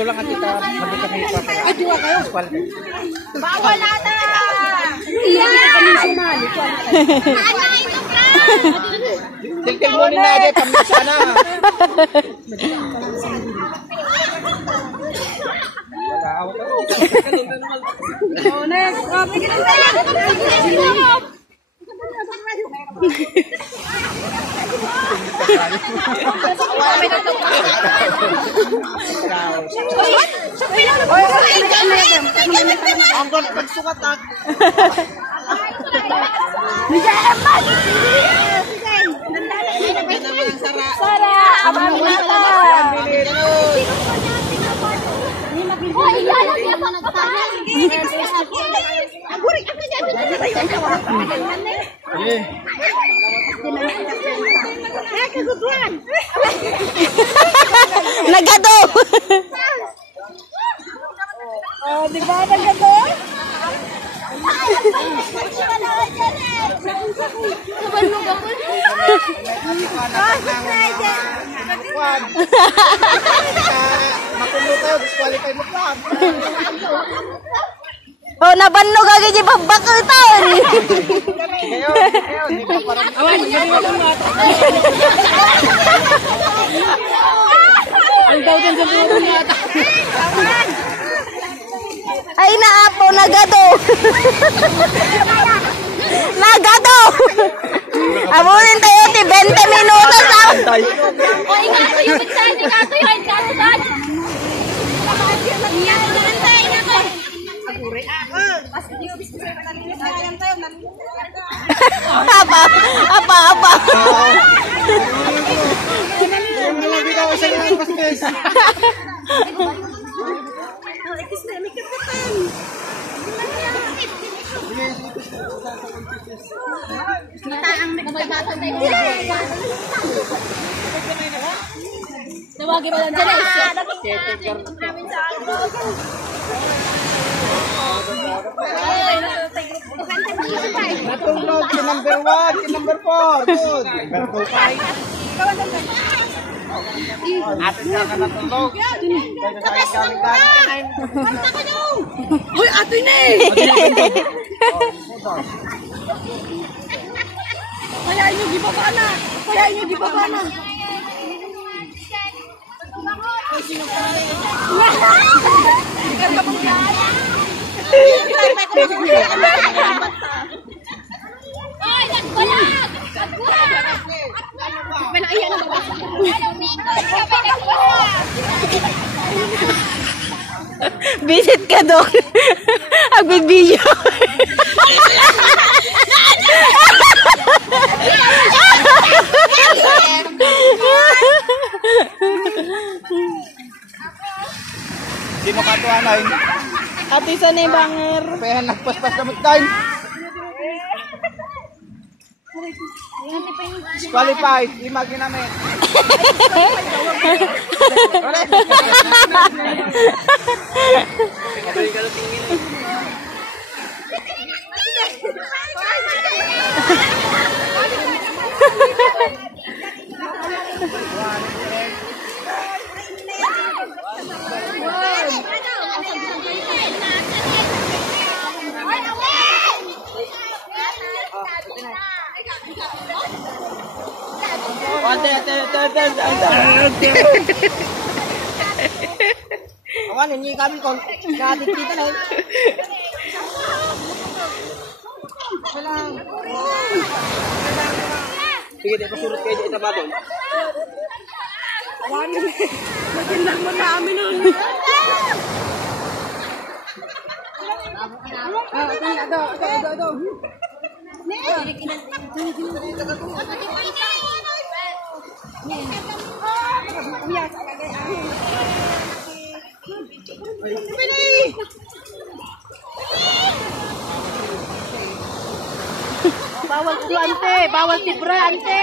Ito lang kita, magkakami pa. Ay, diwa kayo. Bawal ata! Tigil mo ni Nadia, pamisa na. Oh, next. Oh, bigyan na tayo. Ang ganda pagsukat ah. Sara, abang nata. Oh, iyan ang siya pa nagtanya. Agurik ako dyan. Kagutuan. Nagado. Oh, di ba nagado? Makulo tayo, disqualify mo pa. Oh, nabannog agad yung pagbakutan. Ngayon, hindi ka parang... Awan, hindi mo lang mata. Ang daw din sa buo niya. Ay, naapo, nagado. Nagado. Amunin tayo, 20 minutos lang. O, ingato yung mensahe, ingato yun, ingato doon. Iyan, Apa. Hindi ka isa ng pastes. Tawagin mo lang dyan Natulog si number 1, si number 4. Good. Number 2, 5. Atis na ka natulog. Uy, ato na eh! Kaya nyo, di ba ba na? Visit ka doon. Agbibideo. Di mo katuanay. Ate, sanay banger. Pehan nagpaspas kamot tayo. Disqualified. 5 ginamit. Awan, hindi kami kung natin kita na. Sige, di pasurot kayo dito ba doon? Awan, magandang mo namin nun. Ito. Bawal si ante, bawal si bro ante.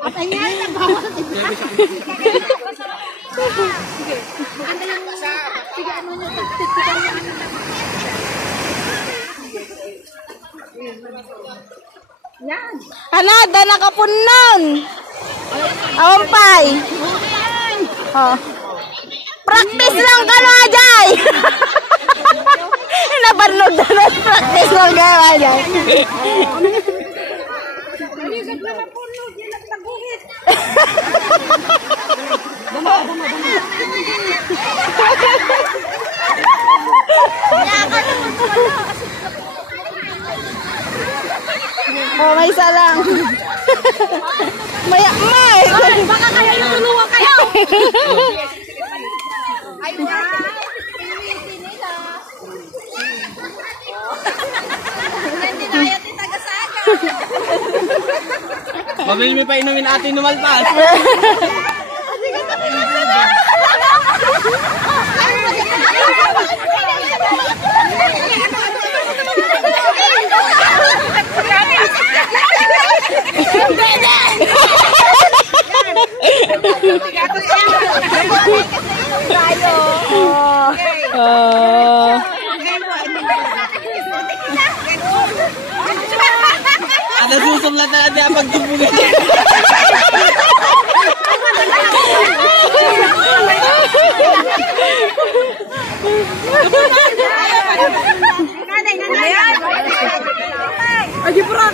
Apa niya na bawal si bro. Sige. Ante lang basa. Sige ano niyo yan. Kanada, nakapunon. Awampay. Oh. Practice lang ka na, Ajay. Nabarnog na na. Practice lang ka na, Ajay. Nalisag na ng puno. Yan ang taguhit. Oh, may isa lang. May. Baka kaya yung tulungan kayo. Ay, wow. Hindi na ayaw din tagasaga. Mabili mo pa inumin atin numalpas. Ada susumlat na natin ang pagtubugan niya. Aji pura.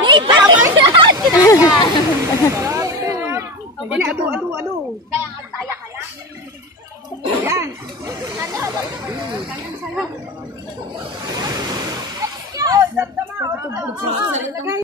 Ni, tama yan! Ado. Kaya ang taya kaya? Yan. Let's go!